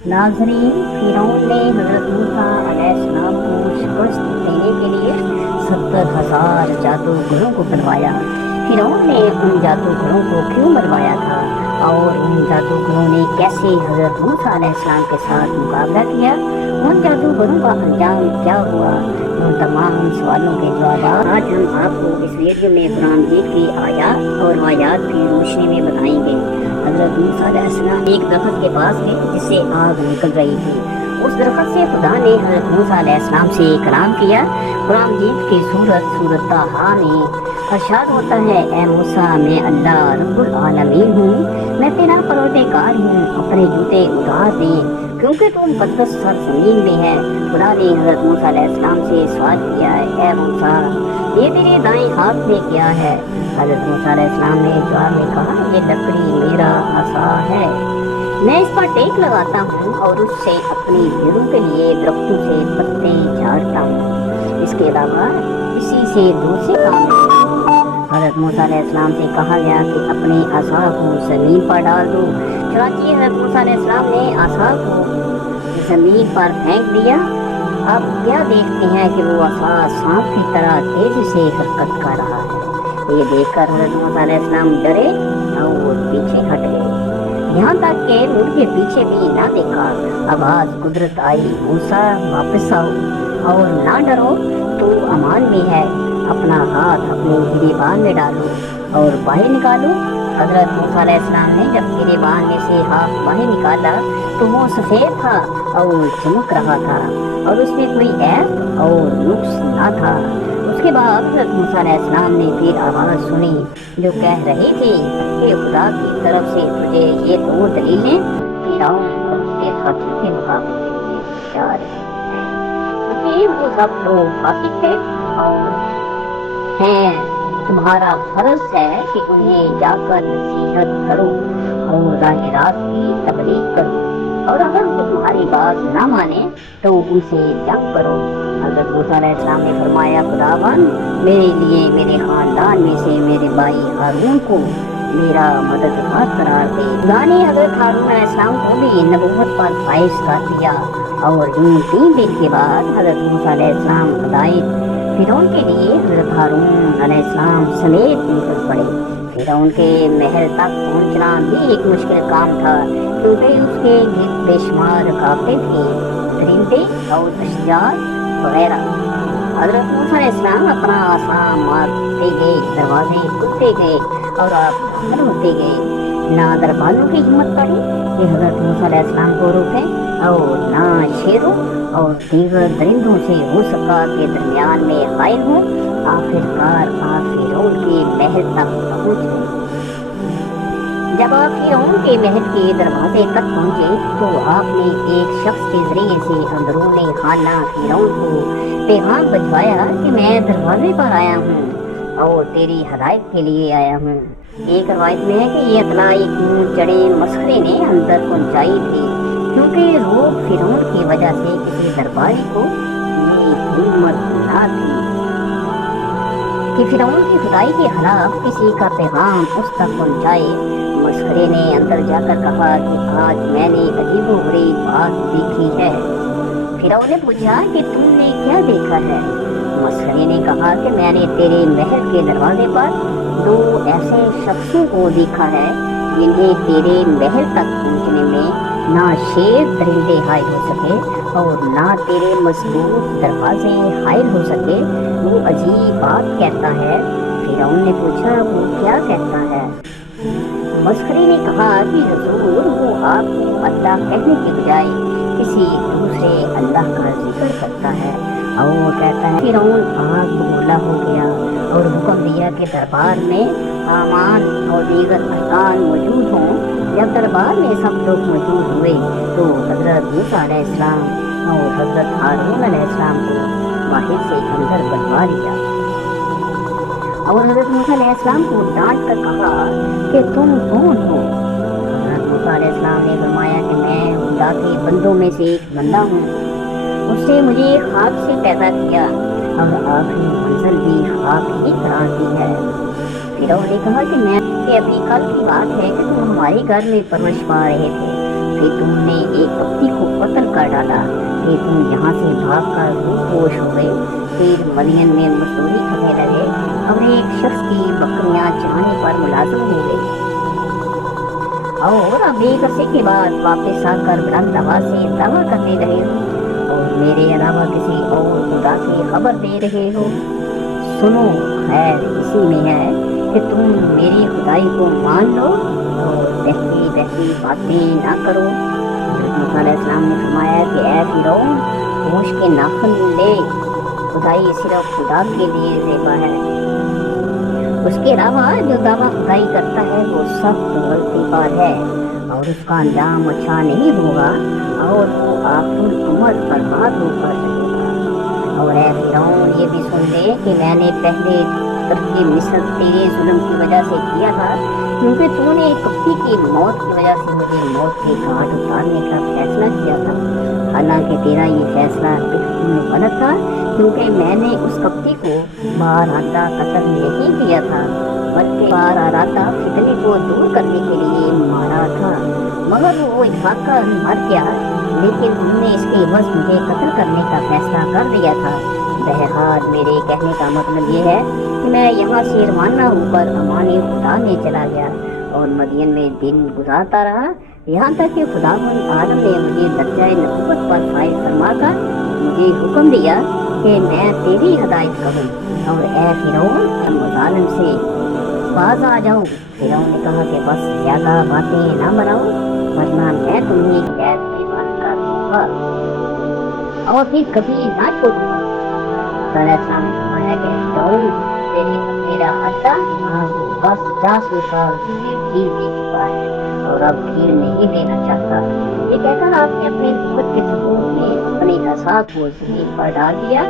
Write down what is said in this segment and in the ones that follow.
नाज़रीन, फिरौन ने हज़रत मूसा अलैहिस्सलाम को शिकस्त देने के लिए 70,000 जादूगरों को बुलवाया। फिरौन ने उन जादूगरों को क्यों बुलवाया था और उन जादूगरों ने कैसे हज़रत मूसा अलैहिस्सलाम के साथ मुकाबला किया, उन जादूगरों का अंजाम क्या हुआ, उन तमाम सवालों के जवाब आज हम आपको इस वीडियो में कुरान मजीद की आयात और आयात की रोशनी में बताएंगे। हज़रत मूसा अलैहिस्सलाम एक दरख्त के पास गए जिससे आग निकल रही थी। उस दरख्त से खुदा ने हज़रत मूसा अलैहिस्सलाम से कलाम किया। कुरान मजीद की सूरत ताहा में इरशाद होता है, ए मूसा, मैं अल्लाह रब्बुल आलमीन हूँ, मैं तेरा परवरदिगार हूँ, अपने जूते उतार दे क्योंकि तू मुक़द्दस सरज़मीन में है। खुदा ने हज़रत मूसा अलैहिस्सलाम से सवाल किया, ए मूसा, ये तेरे दाएं हाथ में क्या है? हज़रत मूसा अलैहिस्सलाम ने जवाब में कहा, ये लकड़ी मेरा असा है, मैं इस पर टेक लगाता हूँ और उससे अपनी भेड़ों के लिए दरख्तों से पत्ते झाड़ता हूँ, इसके अलावा इसी से दूसरे काम नहीं। हज़रत मूसा अलैहिस्सलाम से कहा गया कि अपनी असा को ज़मीन पर डाल दो। चुनांचे हज़रत मूसा अलैहिस्सलाम ने असा को ज़मीन पर फेंक दिया। अब क्या देखते हैं कि वो असा सांप की तरह तेजी से हरकत कर रहा है। ये देखकर हज़रत मूसा अलैहिस्सलाम डरे और पीछे हट गए, यहाँ तक कि उनके पीछे भी ना देखा। आवाज़ कुदरत आई, मूसा वापस आओ और ना डरो, तो अमान में है, अपना हाथ अपने गिरेबान में डालो और बाहर निकालो। हज़रत मूसा अलैहिस्सलाम ने जब गिरेबान में से हाथ बाहर निकाला तो वो सफ़ेद था और चमक रहा था और उसमें कोई ऐब और नुक्स ना था। उसके बाद हज़रत मूसा अलैहिस्सलाम ने फिर आवाज़ सुनी जो कह रही थी कि खुदा की तरफ से तुझे ये दो दलीलें फिरौन और उसके साथियों के मुकाबले जा रही हैं, क्योंकि वो सब लोग फासिक थे और हैं। तुम्हारा फर्ज है कि उन्हें जाकर नसीहत करो और राह रास्त की तबलीग करो, और अगर वो तुम्हारी बात ना माने तो उनसे जंग करो। हज़रत मूसा अलैहिस्सलाम ने फरमाया, खुदावन, मेरे लिए मेरे ख़ानदान में से मेरे भाई हारून को मेरा मददगार करार दे। खुदा ने हज़रत हारून अलैहिस्सलाम को भी नबूवत पर फाइज कर दिया और यूं 3 दिन के बाद हज़रत मूसा अलैहिस्सलाम हिदायत फिरौन के लिए हज़रत हारून अलैहिस्सलाम समेत निकल पड़े। फिरौन के महल तक पहुंचना भी एक मुश्किल काम था, क्योंकि उसके गिर्द बेशुमार रकावटें थीं, परिंदे और अशजार वगैरह। हज़रत मूसा अलैहिस्सलाम अपना आसा मारते गए, दरवाजे टूटते गए और अंदर होते गए। ना दरबारों की हिम्मत पड़ी कि हज़रत मूसा अलैहिस्सलाम को रोकें और ना शेरों और दीगर दरिंदों से हो सका के दरमियान में हायल हो। आखिरकार आप फिरौन के महल तक पहुँच गए। जब आप फिरौन के महल के दरवाजे तक पहुँचे तो आपने एक शख्स के जरिए से अंदरूनी खाना फिरौन को पैगाम भिजवाया कि मैं दरवाजे पर आया हूँ और तेरी हदायत के लिए आया हूँ। एक रवायत में है कि ये इतला एक ऊँट चढ़े मसखरे ने अंदर पहुँचाई थी, क्योंकि रोग फिरौन की वजह से किसी दरबारी को ये हिम्मत ना थी कि फिरौन की खुदाई के खिलाफ किसी का पैगाम उस तक पहुँचाए। मसखरे ने अंदर जाकर कहा कि आज मैंने अजीबोगरीब बात देखी है। फिरौन ने पूछा कि तुमने क्या देखा है? मसखरे ने कहा कि मैंने तेरे महल के दरवाजे पर 2 ऐसे शख्सों को देखा है जिन्हें तेरे महल तक पहुँचने में ना शेर दरिंदे हायल हो सके और ना तेरे मजबूत दरवाजे हायल हो सके। वो अजीब बात कहता है। फिरौन ने पूछा, वो क्या कहता है? मसखरे ने कहा कि हुजूर, वो आपको अल्लाह कहने के बजाय किसी दूसरे अल्लाह का जिक्र करता है और वो कहता है। फिरौन आग बबूला हो गया और हुक्म दिया कि दरबार में हामान और दीगर अरकान मौजूद हों। जब दरबार में सब लोग मौजूद हुए तो हज़रत मूसा अलैहिस्सलाम और हज़रत हारून अलैहिस्सलाम को बाहर से अंदर बुलवा लिया और हज़रत मूसा अलैहिस्सलाम को डांट कर कहा कि तुम कौन हो? हज़रत मूसा अलैहिस्सलाम ने फरमाया कि मैं खुदा के बंदों में से एक बंदा हूँ, उससे मुझे खाक से पैदा किया और आखिरी मंजिल भी खाक ही करार दी है। फिरौन ने कहा कि मैं अभी कल की बात है कि तुम हमारे घर में परवरिश पा रहे थे, फिर तुमने एक पत्ती डाला कि तुम यहाँ से भाग कर रूपोश हो गए। फिर मदीन में मजदूरी करने लगे और एक शख्स की बकरियां चराने पर मुलाजिम हो गए और अब एक अरसे के बाद वापस आकर बुलंद आवाज से दावा करने लगे हो और मेरे अलावा किसी और खुदा की खबर दे रहे हो। सुनो, खैर इसी में है कि तुम मेरी खुदाई को मान लो और बहकी बहकी बातें ना करो। मूसा अलैहिस्सलाम ने फरमाया कि ऐ फिरौन, होश के नाखुन ले, खुदाई सिर्फ खुदा के लिए ज़ेबा है। उसके अलावा जो दावा खुदाई करता है वो सख्त गलती पर है और उसका अंजाम अच्छा नहीं होगा और वो आखिर उम्र बर्बाद होकर रहेगा। और ऐ फिरौन, ये भी सुन ले कि मैंने पहले तरके मिस्र तेरे जुल्म की वजह से किया था, क्योंकि तूने कप्ती की मौत की वजह से मुझे मौत के घाट उतारने का फैसला किया था। हालांकि तेरा ये फैसला बिल्कुल गलत था, क्योंकि मैंने उस कप्ती को बारादा कत्ल नहीं किया था, बल्कि बारादा फितने को दूर करने के लिए मारा था। मगर वो इत्तेफाकन मर गया, लेकिन तुमने इसके एवज मुझे कत्ल करने का फैसला कर दिया था। बहरहाल मेरे कहने का मतलब ये है कि मैं यहाँ से रवाना होकर अमाने खुदा में चला गया और मदीन में दिन गुजारता रहा, यहाँ तक कि खुदावंद आलम ने मुझे दर्जाए नबूवत पर फाइज फरमाकर मुझे हुक्म दिया कि मैं तेरी हिदायत करूँ। और ऐ फिरौन, मुजालिम से बाज आ जाओ। फिरौन ने कहा कि बस ज्यादा बातें ना बनाओ, वरना मैं तुम्हें कैद में बंद कर दूंगा और फिर कभी ना छोड़ूंगा। मेरा अड्डा बस 50 साल से खीर दे चुका है और अब खीर नहीं देना चाहता। ये कहकर आपने अपने नबूवत के सबूत में अपने असा को जमीन पर डाल दिया।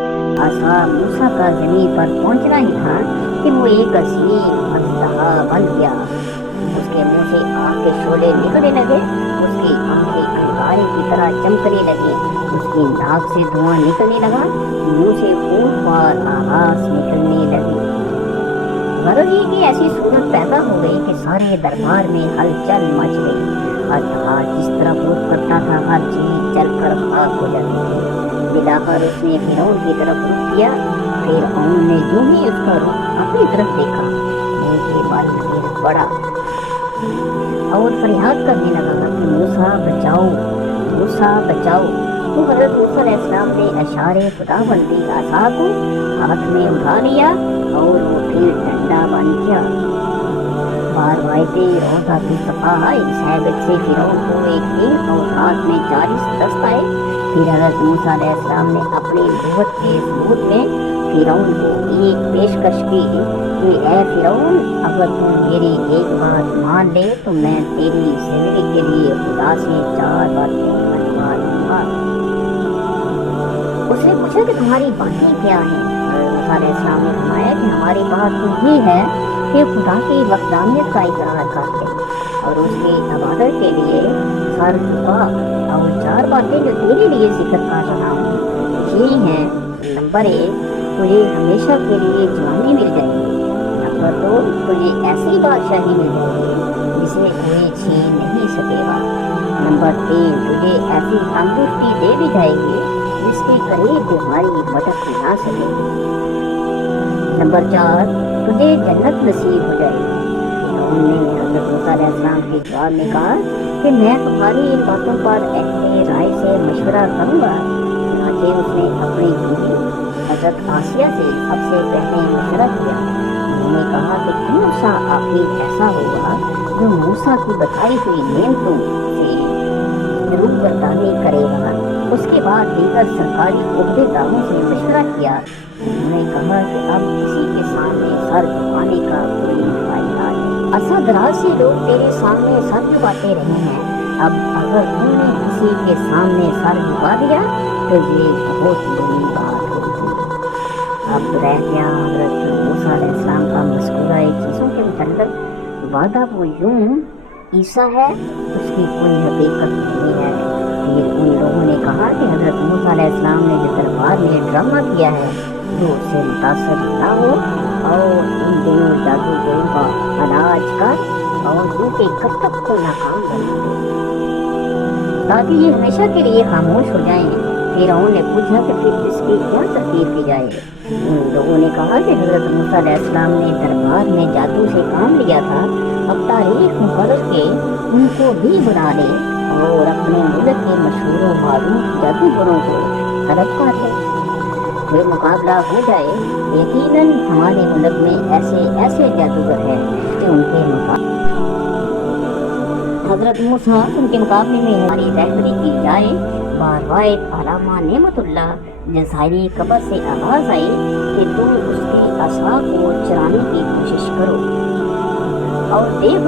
असा मूसा का जमीन पर पहुंचना ही था कि वो एक असीम अजदहा बन गया। उसके मुंह से आग के शोले निकलने लगे, उसकी आंखें अंगारे की तरह चमकने लगी, उसकी नाक से धुआं निकलने लगा, मुंह से फूंक आवाज निकलने लगी। गरज ये कि ऐसी सूरत पैदा हो गई कि सारे दरबार में हलचल मच गई। अजदहा जिस तरफ रुख करता था हर चीज चलकर खाक हो जाती थी। बिलाकर उसने फिरौन की तरफ रुख किया। फिरौन ने जो ही उसका रुख अपनी तरफ देखा, मुंह के बल गिर पड़ा और फरियाद करने लगा कि मूसा बचाओ, मूसा बचाओ। तो हज़रत मूसा अलैहिस्सलाम ने अशारे खुदाबंदी आसा को हाथ में उठा लिया और वो फिर डंडा बन गया। बार वायते रोजा की सफा इस हैबत से फिरौन को एक दिन और रात में 40 दस्त आए। फिर हज़रत मूसा अलैहिस्सलाम ने अपनी नबूवत के सबूत में फिरौन को एक पेशकश की कि ऐ फिरौन, अगर तुम मेरी एक बात मान ले तो मैं तेरी जिंदगी के लिए खुदा से 4 बातें मनवा लूंगा। उसने पूछा कि तुम्हारी बातें क्या हैं? मूसा अलैहिस्सलाम ने फरमाया कि हमारी बात तो ये है कि खुदा की वहदानियत का इकरार करते और उसकी इबादत के लिए सर झुका। और 4 बातें जो तेरे लिए जिक्र कर रहा हूँ ये हैं। नंबर 1, तुझे हमेशा के लिए जवानी मिल जाएगी। नंबर 2, तुझे ऐसी बादशाही मिल जाएगी जिसे कोई छीन नहीं सकेगा। नंबर 3, तुझे ऐसी तंदुरुस्ती दे दी जाएगी जिसके करीब बीमारी भटक ना सकेगी। नंबर 4, तुझे जन्नत नसीब हो जाएगी। उन्होंने हज़रत मूसा अलैहिस्सलाम के जवाब में कहा कि मैं तुम्हारी इन बातों पर अहले राय से मशवरा करूँगा। चुनांचे उसने अपनी बीवी हज़रत आसिया से सबसे पहले मशवरा किया। उन्होंने कहा कि कौन सा आखिर ऐसा होगा जो मूसा की बताई हुई नेमतों से जरूर बरदानी करेगा। उसके बाद दीगर सरकारी ओहदेदारों से मशवरा किया। उन्होंने कहा कि अब किसी के सामने सर झुकाने का कोई फायदा नहीं। असदराज से लोग तेरे सामने सर झुकाते रहे हैं, अब अगर तुमने किसी के सामने सर झुका दिया तो ये बहुत बुरी बात होगी। अब रह गया हज़रत मूसा अलैहिस्सलाम का मज़कूरा चीज़ों के मुतल्लिक़ वादा वो यूं ईसा है, उसकी कोई हकीकत नहीं है। फिर उन लोगों ने कहा कि हज़रत मूसा अलैहिस्सलाम ने जो दरबार में ड्रामा किया है तो उससे मुतासर ना हो और उन दिनों जादूगरों का इलाज कर और उनके कर्तव्य को नाकाम बना दे। تاکہ یہ ہمیشہ کے لیے خاموش ہو جائیں۔ فرعون نے پوچھا کہ پھر اس کی کیا ترتیب کی جائے؟ ان لوگوں نے کہا کہ حضرت موسیٰ علیہ السلام نے دربار میں جادو سے کام لیا تھا، اب تاریخ مقرر کے ان کو بھی بنا لے اور اپنے ملک کے مشہور و معروف جادوگروں کو طلب کر لے۔ یہ مقابلہ ہو جائے، یقیناً ہمارے ملک میں ایسے جادوگر ہیں کہ ان کے مقابلے حضرت موسیٰ ان کے مقابلے میں ہماری رہبری کی جائے۔ باروائد علامہ نعمت اللہ جزائری قبر سے آواز آئی کہ تم اس کے عصا کو چرانے کی کوشش کرو اور دیکھ لو